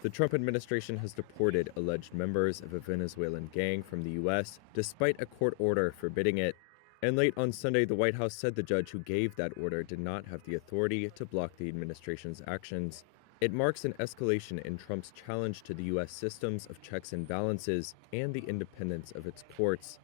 The Trump administration has deported alleged members of a Venezuelan gang from the U.S., despite a court order forbidding it. And late on Sunday, the White House said the judge who gave that order did not have the authority to block the administration's actions. It marks an escalation in Trump's challenge to the U.S. systems of checks and balances and the independence of its courts.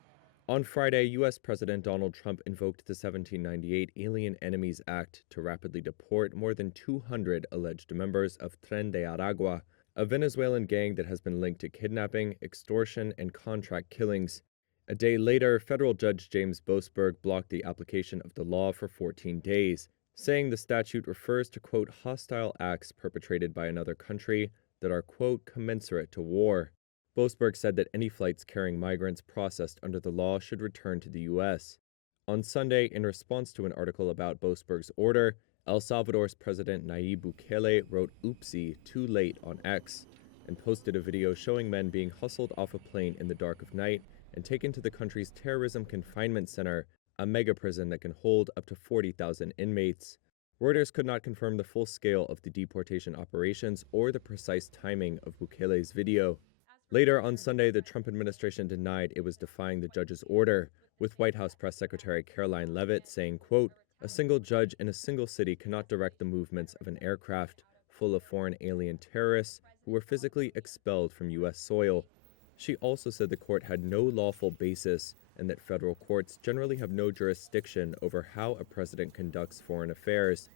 On Friday, U.S. President Donald Trump invoked the 1798 Alien Enemies Act to rapidly deport more than 200 alleged members of Tren de Aragua, a Venezuelan gang that has been linked to kidnapping, extortion, and contract killings. A day later, federal judge James Boasberg blocked the application of the law for 14 days, saying the statute refers to, quote, hostile acts perpetrated by another country that are, quote, commensurate to war. Boasberg said that any flights carrying migrants processed under the law should return to the U.S. On Sunday, in response to an article about Boasberg's order, El Salvador's President Nayib Bukele wrote "oopsie" too late on X and posted a video showing men being hustled off a plane in the dark of night and taken to the country's terrorism confinement center, a mega prison that can hold up to 40,000 inmates. Reuters could not confirm the full scale of the deportation operations or the precise timing of Bukele's video. Later on Sunday, the Trump administration denied it was defying the judge's order, with White House Press Secretary Caroline Leavitt saying, quote, a single judge in a single city cannot direct the movements of an aircraft full of foreign alien terrorists who were physically expelled from U.S. soil. She also said the court had no lawful basis and that federal courts generally have no jurisdiction over how a president conducts foreign affairs.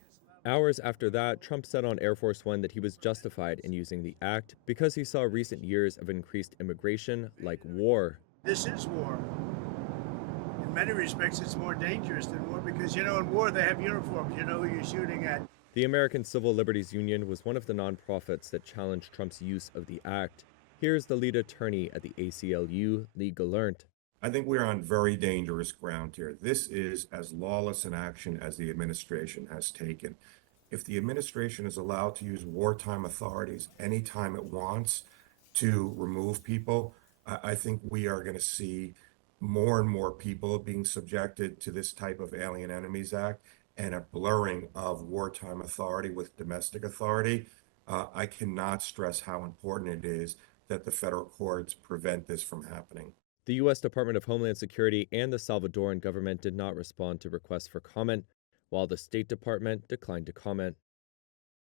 Hours after that, Trump said on Air Force One that he was justified in using the act because he saw recent years of increased immigration like war. This is war. In many respects, it's more dangerous than war because, in war they have uniforms. You know who you're shooting at. The American Civil Liberties Union was one of the nonprofits that challenged Trump's use of the act. Here's the lead attorney at the ACLU, Lee Gallant. I think we're on very dangerous ground here. This is as lawless an action as the administration has taken. If the administration is allowed to use wartime authorities anytime it wants to remove people, I think we are going to see more and more people being subjected to this type of Alien Enemies Act and a blurring of wartime authority with domestic authority. I cannot stress how important it is that the federal courts prevent this from happening. The U.S. Department of Homeland Security and the Salvadoran government did not respond to requests for comment, while the State Department declined to comment.